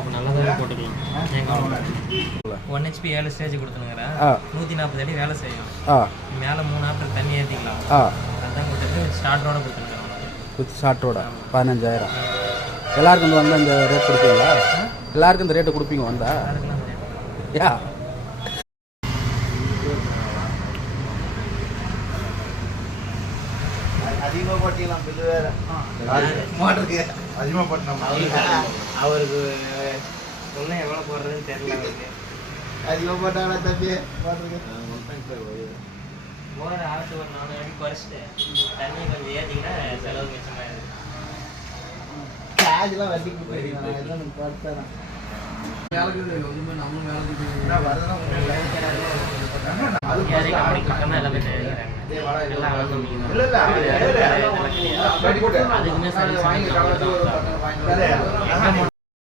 அப்போ நல்லதாக போட்டுக்கலாம். எங்கள் 1 HP 7 ஸ்டேஜ் கொடுத்துனுங்கிறேன். 140 அடி வேலை செய்யும். மேலே 3 ஆப்டர் தண்ணி ஏற்றிக்கலாம். அதான் கொடுத்துட்டு ஸ்டார்டரோட கொடுத்துருக்கேன். ஸ்டார்டரோட 15,000. எல்லாருக்கும் வந்து அந்த ரேட் கொடுப்பீங்களா? எல்லாருக்கும் இந்த ரேட்டை கொடுப்பீங்க வந்தா? யா அதிகமாக போட்டிக்கலாம். பில்லு வேற மாட்டுருக்கு அதிகமாக போட்டோம். அவருக்கு இன்னும் எவ்வளோ போடுறதுன்னு தெரியல. அவருக்கு அதிகமாக போட்டாங்களா தம்பி? மாட்டுருக்கு போகிற ஆட்டு ஒரு 4 அடி குறைச்சிட்டு தண்ணி கொஞ்சம் ஏற்றிங்கன்னா செலவு மிச்சமாயிருது. காஜெலாம் வட்டிக்கு போயிருக்கேன். பார்த்தேன் வேலைக்கு ஒன்றுமே நம்மளும் வேலைக்கு எல்லாமே தயாரிக்கிறாங்க. அதுக்குமே